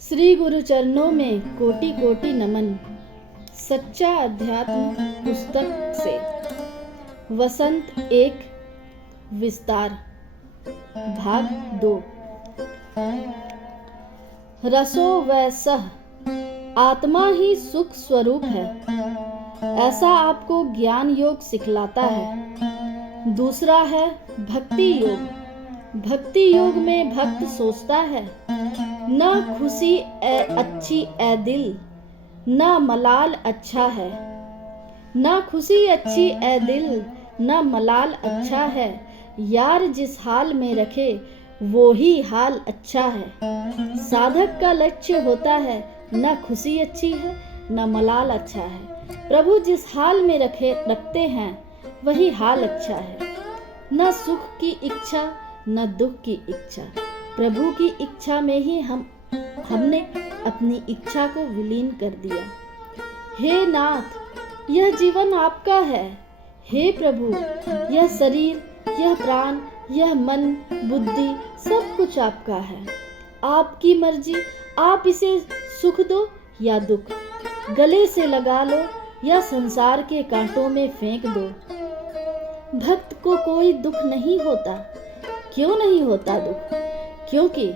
श्री गुरु चरणों में कोटि कोटि नमन। सच्चा अध्यात्म पुस्तक से वसंत 1 विस्तार भाग 2। रसो वै सह, आत्मा ही सुख स्वरूप है, ऐसा आपको ज्ञान योग सिखलाता है। दूसरा है भक्ति योग। भक्ति योग में भक्त सोचता है, न खुशी अच्छी ए दिल, न मलाल अच्छा है। न खुशी अच्छी ए दिल, न मलाल अच्छा है। यार जिस हाल में रखे वो ही हाल अच्छा है। साधक का लक्ष्य होता है, न खुशी अच्छी है न मलाल अच्छा है। प्रभु जिस हाल में रखते हैं वही हाल अच्छा है। न सुख की इच्छा न दुख की इच्छा, प्रभु की इच्छा में ही हमने अपनी इच्छा को विलीन कर दिया। हे नाथ, यह जीवन आपका है। हे प्रभु, यह शरीर, यह प्राण, यह मन, बुद्धि सब कुछ आपका है। आपकी मर्जी, आप इसे सुख दो या दुख, गले से लगा लो या संसार के कांटों में फेंक दो। भक्त को कोई दुख नहीं होता। क्यों नहीं होता दुख? क्योंकि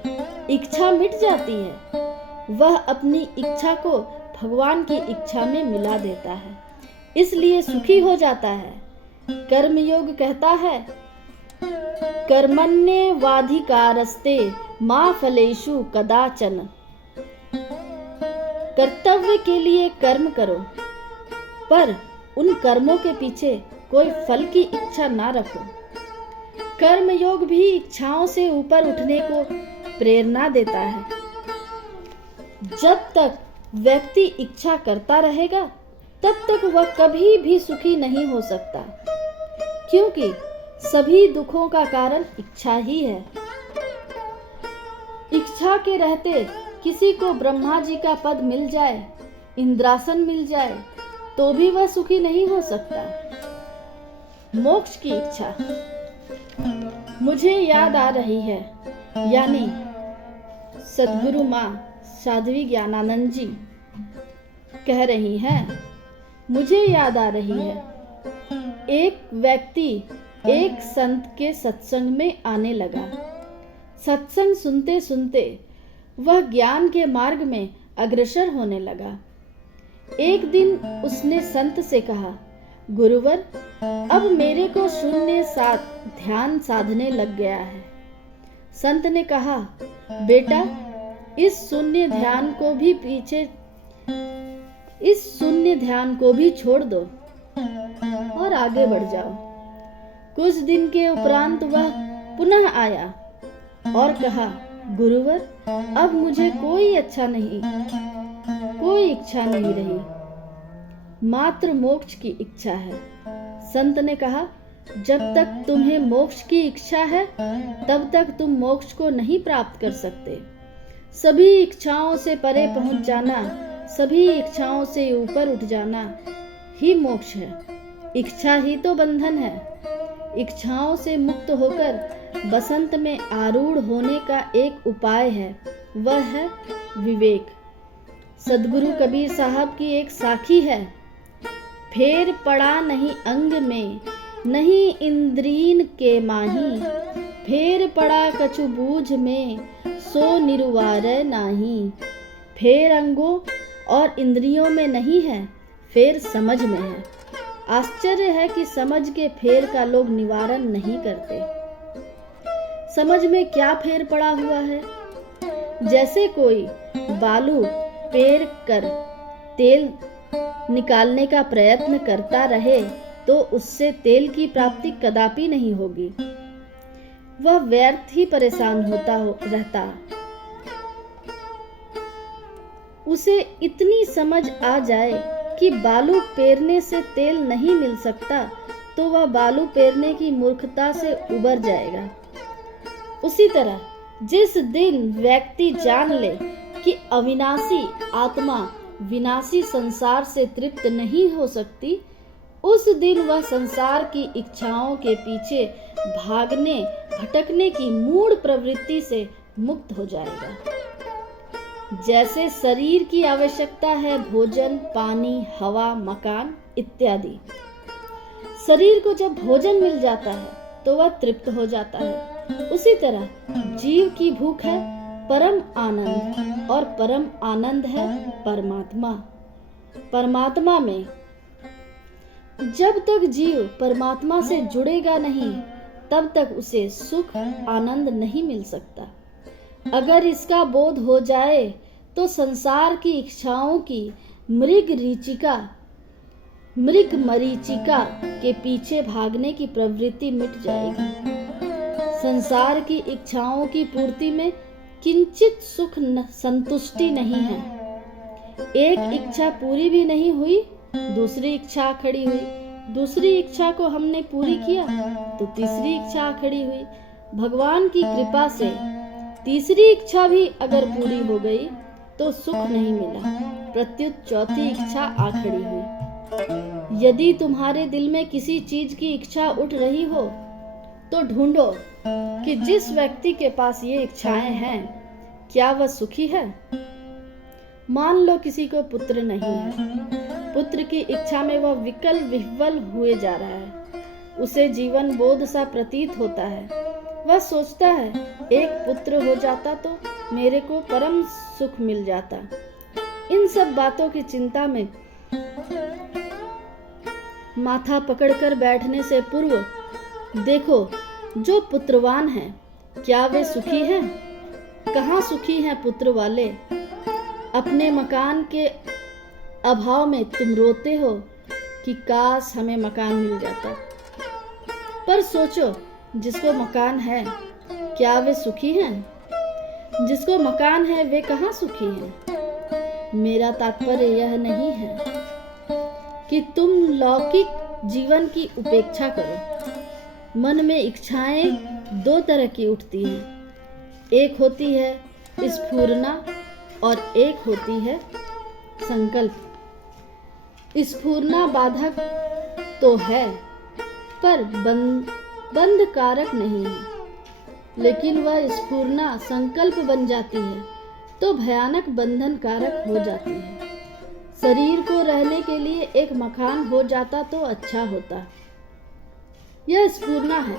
इच्छा मिट जाती है। वह अपनी इच्छा को भगवान की इच्छा में मिला देता है, इसलिए सुखी हो जाता है। कर्मयोग कहता है, कर्मण्येवाधिकारस्ते मा फलेषु कदाचन। कर्तव्य के लिए कर्म करो, पर उन कर्मों के पीछे कोई फल की इच्छा ना रखो। कर्मयोग भी इच्छाओं से ऊपर उठने को प्रेरणा देता है। जब तक व्यक्ति इच्छा करता रहेगा तब तक वह कभी भी सुखी नहीं हो सकता, क्योंकि सभी दुखों का कारण इच्छा ही है। इच्छा के रहते किसी को ब्रह्मा जी का पद मिल जाए, इंद्रासन मिल जाए, तो भी वह सुखी नहीं हो सकता। मोक्ष की इच्छा मुझे याद आ रही है, यानी सद्गुरु माँ साध्वी ज्ञानानंद जी कह रही हैं, मुझे याद आ रही है। एक व्यक्ति एक संत के सत्संग में आने लगा। सत्संग सुनते सुनते वह ज्ञान के मार्ग में अग्रसर होने लगा। एक दिन उसने संत से कहा, गुरुवर, अब मेरे को शून्य ध्यान साधने लग गया है। संत ने कहा, बेटा, इस शून्य ध्यान को भी छोड़ दो और आगे बढ़ जाओ। कुछ दिन के उपरांत वह पुनः आया और कहा, गुरुवर, अब मुझे कोई इच्छा नहीं रही, मात्र मोक्ष की इच्छा है। संत ने कहा, जब तक तुम्हें मोक्ष की इच्छा है तब तक तुम मोक्ष को नहीं प्राप्त कर सकते। सभी इच्छाओं से परे पहुंच जाना, सभी इच्छाओं से ऊपर उठ जाना ही मोक्ष है। इच्छा ही तो बंधन है। इच्छाओं से मुक्त होकर बसंत में आरूढ़ होने का एक उपाय है, वह है विवेक। सद्गुरु कबीर साहब की एक साखी है, फेर पड़ा नहीं अंग में, नहीं इंद्रियन के माही। फेर पड़ा कछु बूझ में, सो निरुवार नाही। फेर अंगों और इंद्रियों में नहीं है, फेर समझ में है। आश्चर्य है कि समझ के फेर का लोग निवारण नहीं करते। समझ में क्या फेर पड़ा हुआ है? जैसे कोई बालू पेर कर तेल निकालने का प्रयत्न करता रहे तो उससे तेल की प्राप्ति कदापि नहीं होगी। वह व्यर्थ ही परेशान रहता। उसे इतनी समझ आ जाए कि बालू पेरने से तेल नहीं मिल सकता तो वह बालू पेरने की मूर्खता से उबर जाएगा। उसी तरह जिस दिन व्यक्ति जान ले कि अविनाशी आत्मा विनाशी संसार से तृप्त नहीं हो सकती, उस दिन वह संसार की इच्छाओं के पीछे भागने भटकने की मूढ़ प्रवृत्ति से मुक्त हो जाएगा। जैसे शरीर की आवश्यकता है भोजन, पानी, हवा, मकान इत्यादि। शरीर को जब भोजन मिल जाता है तो वह तृप्त हो जाता है। उसी तरह जीव की भूख है परम आनंद, और परम आनंद है परमात्मा। परमात्मा में जब तक जीव परमात्मा से जुड़ेगा नहीं, तब तक उसे सुख आनंद नहीं मिल सकता। अगर इसका बोध हो जाए तो संसार की इच्छाओं की मृग मरीचिका के पीछे भागने की प्रवृत्ति मिट जाएगी। संसार की इच्छाओं की पूर्ति में किंचित सुख संतुष्टि नहीं है। एक इच्छा पूरी भी नहीं हुई, दूसरी इच्छा खड़ी हुई। दूसरी इच्छा को हमने पूरी किया तो तीसरी इच्छा खड़ी हुई। भगवान की कृपा से तीसरी इच्छा भी अगर पूरी हो गई तो सुख नहीं मिला, प्रत्युत चौथी इच्छा आ खड़ी हुई। यदि तुम्हारे दिल में किसी चीज की इच्छा उठ रही हो तो ढूंढो कि जिस व्यक्ति के पास ये इच्छाएं हैं, क्या वह सुखी है? मान लो किसी को पुत्र नहीं है। पुत्र की इच्छा में वह विकल विह्वल हुए जा रहा है। उसे जीवन बोध सा प्रतीत होता है। वह सोचता है, एक पुत्र हो जाता तो मेरे को परम सुख मिल जाता। इन सब बातों की चिंता में माथा पकड़कर बैठने से पूर्व देखो, जो पुत्रवान हैं, क्या वे सुखी हैं? कहाँ सुखी हैं पुत्र वाले? अपने मकान के अभाव में तुम रोते हो कि काश हमें मकान मिल जाता। पर सोचो, जिसको मकान है, क्या वे सुखी हैं? जिसको मकान है वे कहाँ सुखी हैं? मेरा तात्पर्य यह नहीं है कि तुम लौकिक जीवन की उपेक्षा करो। मन में इच्छाएं दो तरह की उठती हैं। एक होती है स्फुरना और एक होती है संकल्प। स्फुरना बाधक तो है पर बंधकारक नहीं है, लेकिन वह स्फुरना संकल्प बन जाती है तो भयानक बंधनकारक हो जाती है। शरीर को रहने के लिए एक मकान हो जाता तो अच्छा होता। यह स्फुरना है,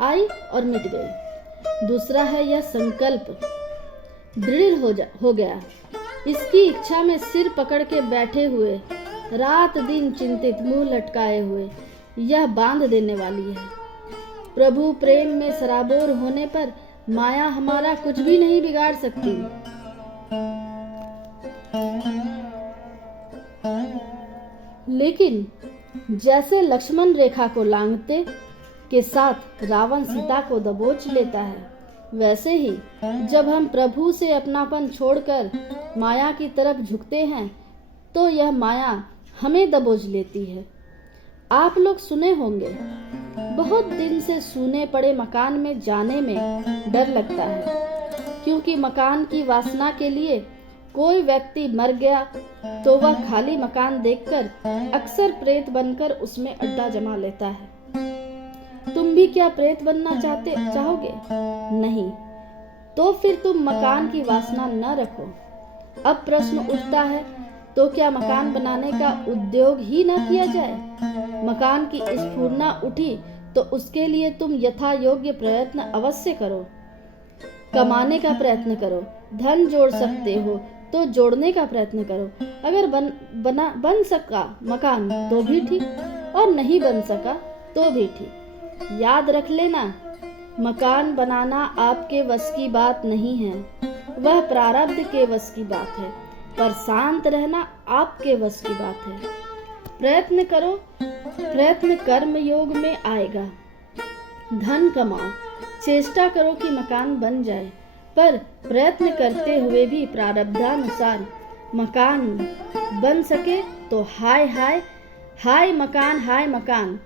आई और मिट गई। दूसरा है यह संकल्प, दृढ़ हो गया। इसकी इच्छा में सिर पकड़ के बैठे हुए, रात दिन चिंतित, मुंह लटकाए हुए, यह बांध देने वाली है। प्रभु प्रेम में सराबोर होने पर माया हमारा कुछ भी नहीं बिगाड़ सकती। लेकिन जैसे लक्ष्मण रेखा को लांघते के साथ रावण सीता को दबोच लेता है, वैसे ही जब हम प्रभु से अपनापन छोड़कर माया की तरफ झुकते हैं तो यह माया हमें दबोच लेती है। आप लोग सुने होंगे, बहुत दिन से सूने पड़े मकान में जाने में डर लगता है, क्योंकि मकान की वासना के लिए कोई व्यक्ति मर गया तो वह खाली मकान देखकर अक्सर प्रेत बनकर उसमें अड्डा जमा लेता है। तुम भी क्या प्रेत बनना चाहोगे? नहीं, तो फिर तुम मकान की वासना न रखो। अब प्रश्न उठता है, तो क्या मकान बनाने का उद्योग ही न किया जाए? मकान की स्फुरना उठी तो उसके लिए तुम यथा योग्य प्रयत्न अवश्य करो। कमाने का प्रयत्न करो। धन जोड़ सकते हो तो जोड़ने का प्रयत्न करो। अगर बन सका मकान तो भी ठीक, और नहीं बन सका तो भी ठीक। याद रख लेना, मकान बनाना आपके वश की बात नहीं है, वह प्रारब्ध के वश की बात है। पर शांत रहना आपके वश की बात है। प्रयत्न करो, प्रयत्न कर्म योग में आएगा। धन कमाओ, चेष्टा करो कि मकान बन जाए, पर प्रयत्न करते हुए भी प्रारब्धानुसार मकान बन सके तो हाय हाय हाय मकान, हाय मकान।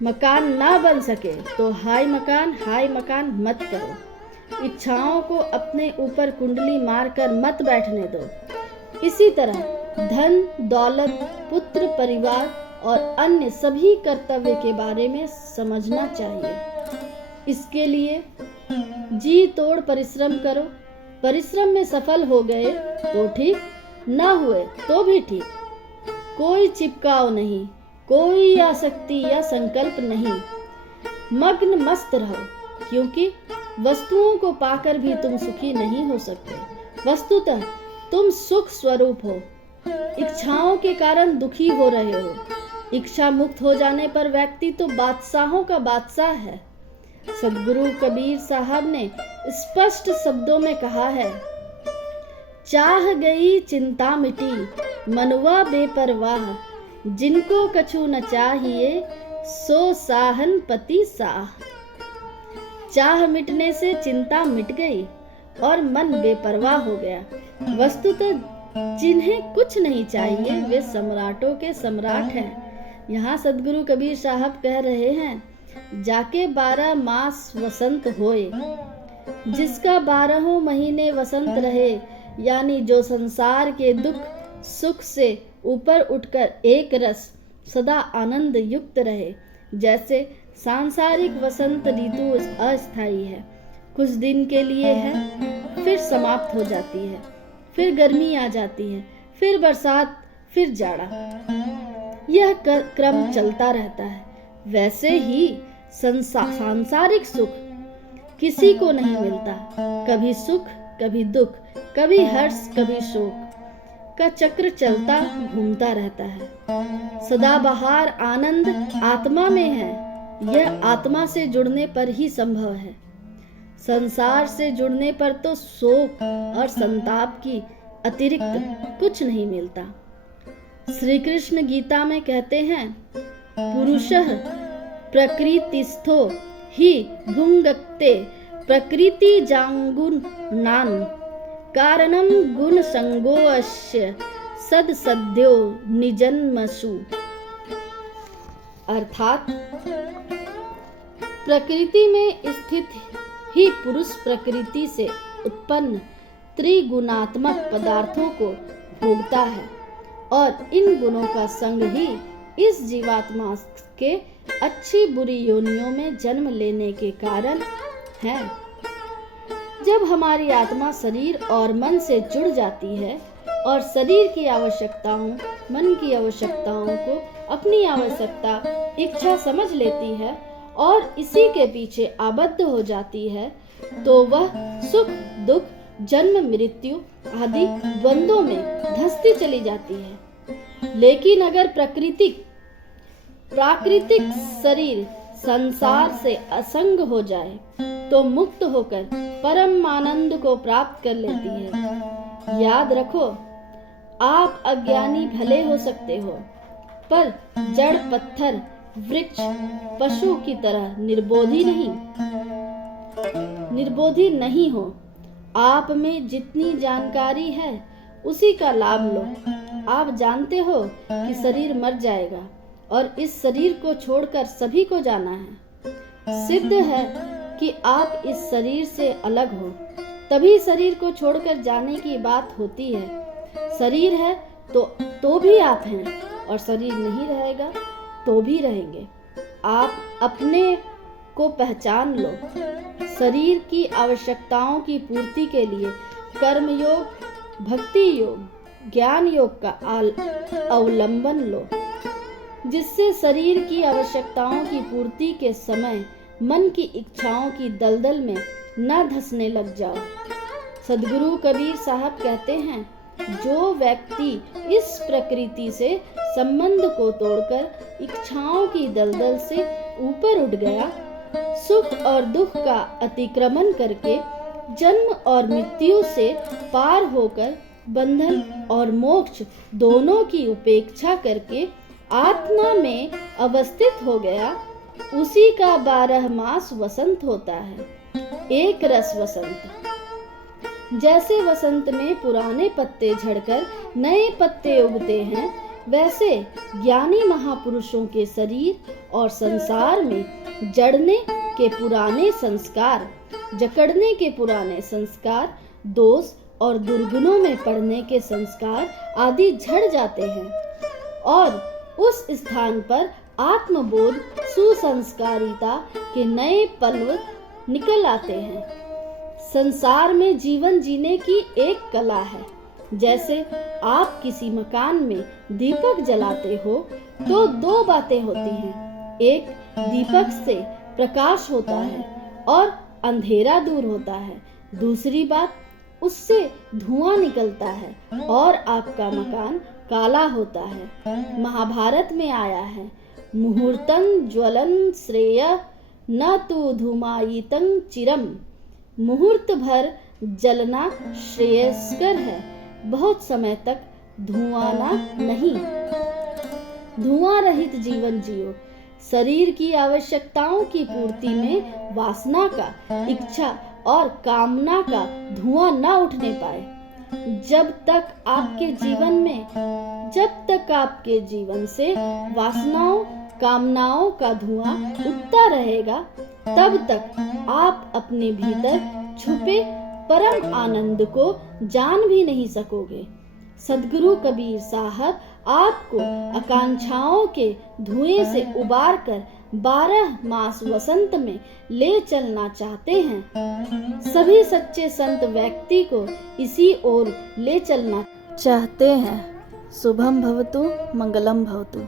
मकान ना बन सके तो हाय मकान मत करो। इच्छाओं को अपने ऊपर कुंडली मारकर मत बैठने दो। इसी तरह धन, दौलत, पुत्र, परिवार और अन्य सभी कर्तव्य के बारे में समझना चाहिए। इसके लिए जी तोड़ परिश्रम करो, परिश्रम में सफल हो गए तो ठीक, न हुए तो भी ठीक। कोई चिपकाव नहीं, कोई आसक्ति या संकल्प नहीं। मग्न मस्त रहो, क्योंकि वस्तुओं को पाकर भी तुम सुखी नहीं हो सकते। वस्तुतः तुम सुख स्वरूप हो। इच्छाओं के कारण दुखी हो रहे हो। इच्छा मुक्त हो जाने पर व्यक्ति तो बादशाहों का बादशाह है। सदगुरु कबीर साहब ने स्पष्ट शब्दों में कहा है, चाह गई चिंता मिटी, मनुआ बेपरवाह, जिनको कछु न चाहिए, सो साहन पति साह। चाह मिटने से चिंता मिट गई और मन बेपरवाह हो गया। वस्तुतः जिन्हें कुछ नहीं चाहिए वे सम्राटों के सम्राट हैं। यहाँ सदगुरु कबीर साहब कह रहे हैं, जाके 12 मास वसंत होए, जिसका 12 महीने वसंत रहे, यानी जो संसार के दुख सुख से ऊपर उठकर एक रस सदा आनंद युक्त रहे। जैसे सांसारिक वसंत ऋतु अस्थायी है, कुछ दिन के लिए है, फिर समाप्त हो जाती है, फिर गर्मी आ जाती है, फिर बरसात, फिर जाड़ा, यह क्रम चलता रहता है। वैसे ही सांसारिक सुख किसी को नहीं मिलता। कभी सुख, कभी दुख, कभी हर्ष, कभी शोक का चक्र चलता घूमता रहता है। सदाबहार आनंद आत्मा में है। यह आत्मा से जुड़ने पर ही संभव है। संसार से जुड़ने पर तो शोक और संताप की अतिरिक्त कुछ नहीं मिलता। श्री कृष्ण गीता में कहते हैं, पुरुषः प्रकृतिस्थो हि भुंगक्ते प्रकृति जांगुनान कारणम गुण संगोऽस्य सद सद्यो निजन्मसु। अर्थात प्रकृति में स्थित ही पुरुष प्रकृति से उत्पन्न त्रिगुणात्मक पदार्थों को भोगता है और इन गुणों का संग ही इस जीवात्मा के अच्छी बुरी योनियों में जन्म लेने के कारण है। जब हमारी आत्मा शरीर और मन से जुड़ जाती है और शरीर की आवश्यकताओं, मन की आवश्यकताओं को अपनी आवश्यकता, इच्छा समझ लेती है और इसी के पीछे आबद्ध हो जाती है, तो वह सुख दुख, जन्म मृत्यु आदि द्वंद्वों में धंसती चली जाती है। लेकिन अगर प्राकृतिक शरीर संसार से असंग हो जाए तो मुक्त होकर परम आनंद को प्राप्त कर लेती है। याद रखो, आप अज्ञानी भले हो सकते हो, पर जड़ पत्थर, वृक्ष, पशु की तरह निर्बोधी नहीं हो। आप में जितनी जानकारी है उसी का लाभ लो। आप जानते हो कि शरीर मर जाएगा और इस शरीर को छोड़कर सभी को जाना है। सिद्ध है कि आप इस शरीर से अलग हो, तभी शरीर को छोड़कर जाने की बात होती है। शरीर है तो भी आप हैं और शरीर नहीं रहेगा तो भी रहेंगे। आप अपने को पहचान लो। शरीर की आवश्यकताओं की पूर्ति के लिए कर्म योग, भक्ति योग, ज्ञान योग का अवलंबन लो, जिससे शरीर की आवश्यकताओं की पूर्ति के समय मन की इच्छाओं की दलदल में न धंसने लग जाओ। सदगुरु कबीर साहब कहते हैं, जो व्यक्ति इस प्रकृति से संबंध को तोड़कर इच्छाओं की दलदल से ऊपर उठ गया, सुख और दुख का अतिक्रमण करके जन्म और मृत्यु से पार होकर बंधन और मोक्ष दोनों की उपेक्षा करके आत्मा में अवस्थित हो गया, उसी का 12 मास वसंत होता है, एक रस वसंत। जैसे वसंत में पुराने पत्ते झड़कर नए पत्ते उगते हैं, वैसे ज्ञानी महापुरुषों के शरीर और संसार में जड़ने के पुराने संस्कार, जकड़ने के पुराने संस्कार, दोष और दुर्गुणों में पड़ने के संस्कार आदि झड़ जाते हैं और उस स्थान पर आत्मबोध, सुसंस्कारिता के नए पल्लव निकल आते हैं। संसार में जीवन जीने की एक कला है। जैसे आप किसी मकान में दीपक जलाते हो तो दो बातें होती हैं। एक, दीपक से प्रकाश होता है और अंधेरा दूर होता है। दूसरी बात, उससे धुआं निकलता है और आपका मकान काला होता है। महाभारत में आया है, मुहूर्तं ज्वलन श्रेय न तु धूमायितं चिरम। मुहूर्त भर जलना श्रेयस्कर है, बहुत समय तक धुआंना नहीं। धुआं रहित जीवन जियो। शरीर की आवश्यकताओं की पूर्ति में वासना का, इच्छा और कामना का धुआं न उठने पाए। जब तक आपके जीवन से वासनाओं, कामनाओं का धुआं उठता रहेगा, तब तक आप अपने भीतर छुपे परम आनंद को जान भी नहीं सकोगे। सद्गुरु कबीर साहब आपको आकांक्षाओं के धुएं से उबार कर 12 मास वसंत में ले चलना चाहते हैं। सभी सच्चे संत व्यक्ति को इसी ओर ले चलना चाहते हैं। शुभम भवतु, मंगलम भवतु।